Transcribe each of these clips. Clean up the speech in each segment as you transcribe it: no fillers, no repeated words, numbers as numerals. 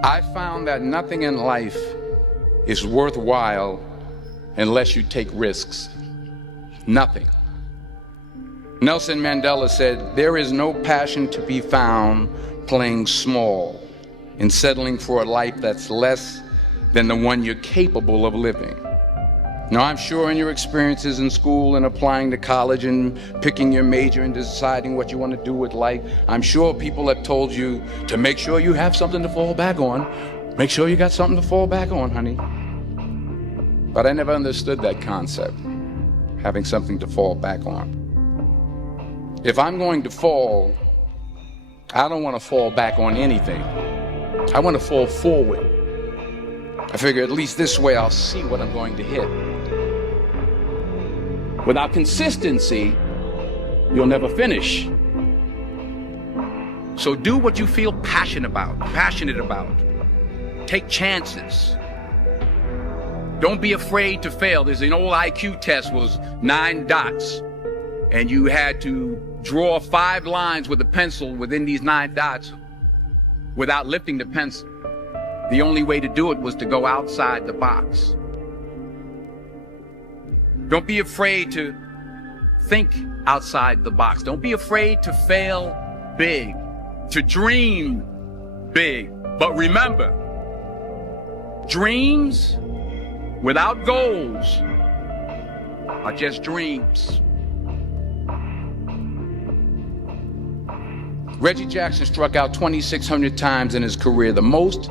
I found that nothing in life is worthwhile unless you take risks. Nothing. Nelson Mandela said, "There is no passion to be found playing small and settling for a life that's less than the one you're capable of living." Now, I'm sure in your experiences in school and applying to college and picking your major and deciding what you want to do with life, I'm sure people have told you to make sure you have something to fall back on. Make sure you got something to fall back on, honey. But I never understood that concept, having something to fall back on. If I'm going to fall, I don't want to fall back on anything. I want to fall forward. I figure at least this way I'll see what I'm going to hit. Without consistency, you'll never finish. So do what you feel passionate about. Take chances. Don't be afraid to fail. There's an old IQ test was 9 dots, and you had to draw 5 lines with a pencil within these 9 dots without lifting the pencil. The only way to do it was to go outside the box. Don't be afraid to think outside the box. Don't be afraid to fail big, to dream big. But remember, dreams without goals are just dreams. Reggie Jackson struck out 2,600 times in his career, the most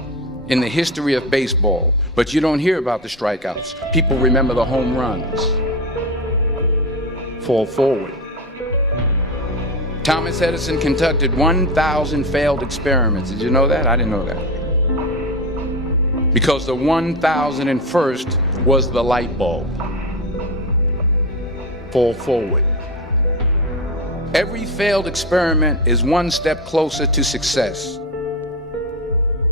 in the history of baseball. But you don't hear about the strikeouts. People remember the home runs. Fall forward. Thomas Edison conducted 1,000 failed experiments. Did you know that? I didn't know that. Because the 1,001st was the light bulb. Fall forward. Every failed experiment is one step closer to success.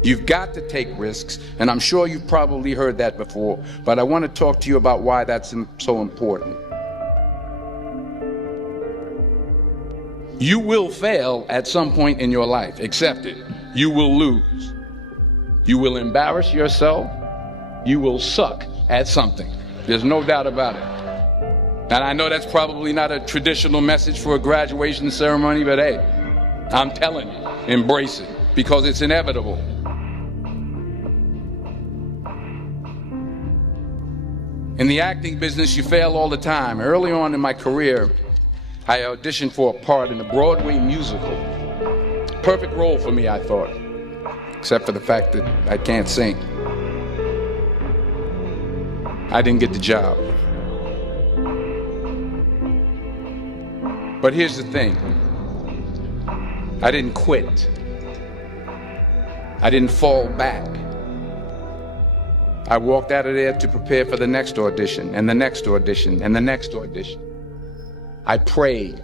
You've got to take risks, and I'm sure you've probably heard that before, but I want to talk to you about why that's so important. You will fail at some point in your life. Accept it. You will lose. You will embarrass yourself. You will suck at something. There's no doubt about it. And I know that's probably not a traditional message for a graduation ceremony, but hey, I'm telling you, embrace it, because it's inevitable. In the acting business, you fail all the time. Early on in my career, I auditioned for a part in a Broadway musical. Perfect role for me, I thought, except for the fact that I can't sing. I didn't get the job. But here's the thing. I didn't quit. I didn't fall back. I walked out of there to prepare for the next audition, and the next audition, and the next audition. I prayed.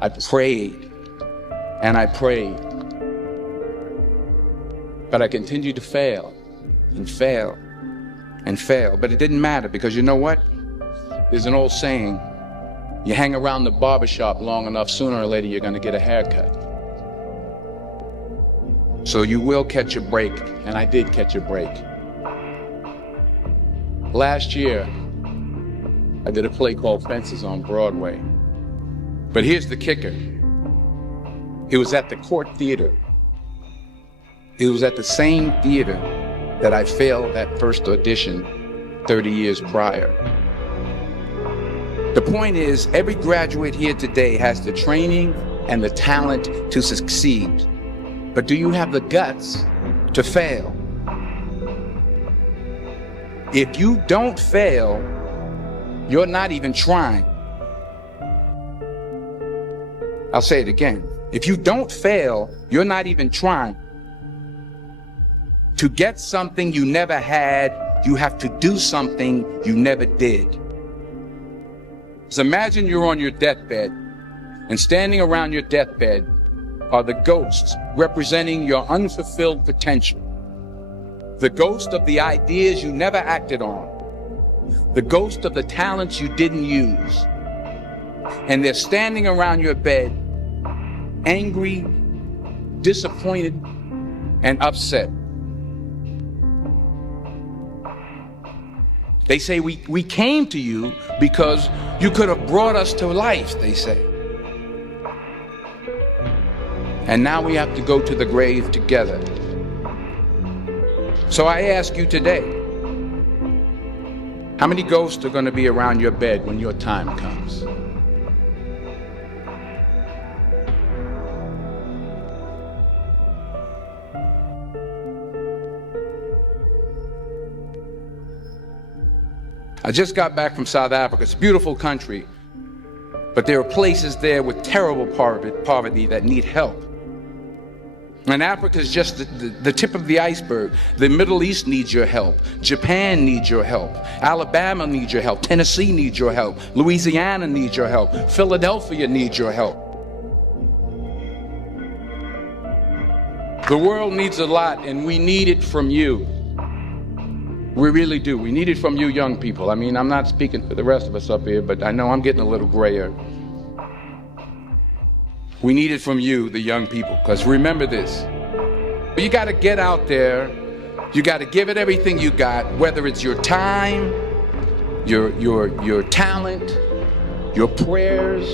I prayed. And I prayed. But I continued to fail and fail and fail. But it didn't matter, because you know what? There's an old saying, you hang around the barbershop long enough, sooner or later you're going to get a haircut. So you will catch a break, and I did catch a break. Last year, I did a play called Fences on Broadway. But here's the kicker. It was at the Court Theater. It was at the same theater that I failed that first audition 30 years prior. The point is, every graduate here today has the training and the talent to succeed. But do you have the guts to fail? If you don't fail, you're not even trying. I'll say it again. If you don't fail, you're not even trying. To get something you never had, you have to do something you never did. So imagine you're on your deathbed, and standing around your deathbed are the ghosts representing your unfulfilled potential. The ghost of the ideas you never acted on. The ghost of the talents you didn't use. And they're standing around your bed, angry, disappointed, and upset. They say, we came to you because you could have brought us to life, they say. And now we have to go to the grave together. So I ask you today, how many ghosts are going to be around your bed when your time comes? I just got back from South Africa. It's a beautiful country, but there are places there with terrible poverty that need help. And Africa is just the tip of the iceberg. The Middle East needs your help. Japan needs your help. Alabama needs your help. Tennessee needs your help. Louisiana needs your help. Philadelphia needs your help. The world needs a lot, and we need it from you. We really do. We need it from you young people. I mean, I'm not speaking for the rest of us up here, but I know I'm getting a little grayer. We need it from you, the young people, because remember this. You got to get out there. You got to give it everything you got, whether it's your time, your talent, your prayers,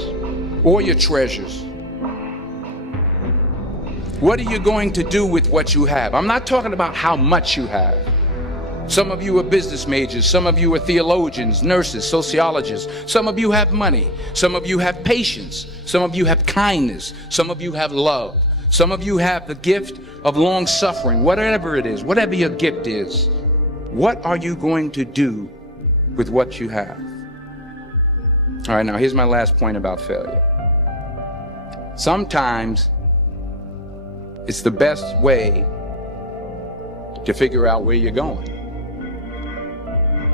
or your treasures. What are you going to do with what you have? I'm not talking about how much you have. Some of you are business majors. Some of you are theologians, nurses, sociologists. Some of you have money. Some of you have patience. Some of you have kindness. Some of you have love. Some of you have the gift of long suffering. Whatever it is, whatever your gift is, what are you going to do with what you have? All right, now here's my last point about failure. Sometimes it's the best way to figure out where you're going.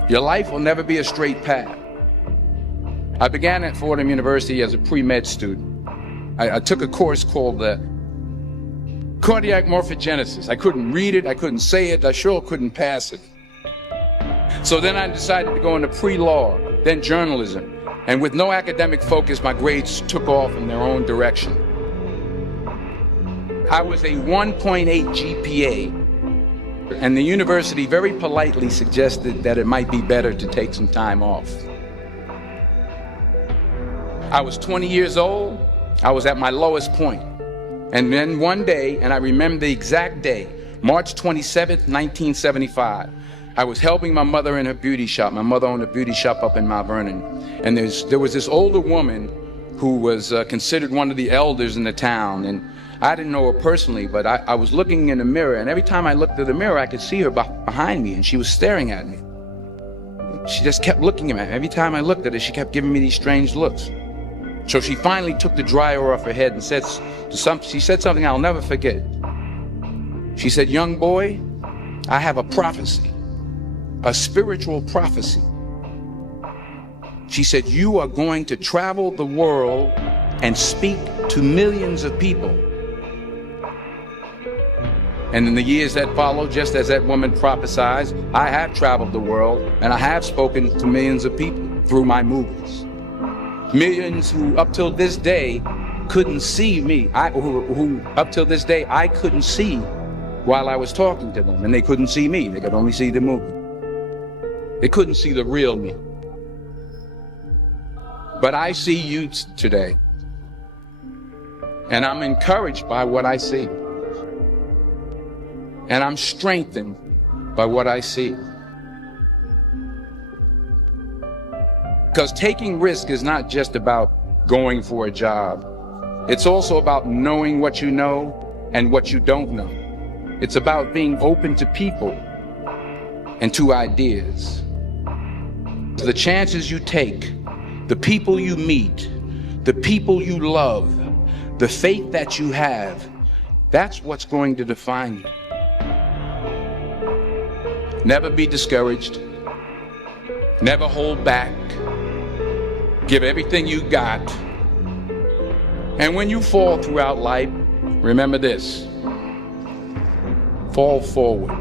Your life will never be a straight path. I began at Fordham University as a pre-med student. I took a course called cardiac morphogenesis. I couldn't read it, I couldn't say it, I sure couldn't pass it. So then I decided to go into pre-law, then journalism. And with no academic focus, my grades took off in their own direction. I was a 1.8 GPA. And the university very politely suggested that it might be better to take some time off. I was 20 years old. I was at my lowest point. And then one day, and I remember the exact day, March 27th, 1975, I was helping my mother in her beauty shop. My mother owned a beauty shop up in Mount Vernon. And there was this older woman who was considered one of the elders in the town. And I didn't know her personally, but I was looking in the mirror, and every time I looked at the mirror, I could see her behind me, and she was staring at me. She just kept looking at me. Every time I looked at her, she kept giving me these strange looks. So she finally took the dryer off her head and she said something I'll never forget. She said, "Young boy, I have a prophecy, a spiritual prophecy." She said, "You are going to travel the world and speak to millions of people." And in the years that followed, just as that woman prophesied, I have traveled the world and I have spoken to millions of people through my movies. Millions who up till this day couldn't see me, who up till this day I couldn't see while I was talking to them, and they couldn't see me, they could only see the movie. They couldn't see the real me. But I see you today, and I'm encouraged by what I see. And I'm strengthened by what I see. Because taking risk is not just about going for a job. It's also about knowing what you know and what you don't know. It's about being open to people and to ideas. The chances you take, the people you meet, the people you love, the faith that you have, that's what's going to define you. Never be discouraged. Never hold back. Give everything you got. And when you fall throughout life, remember this: fall forward.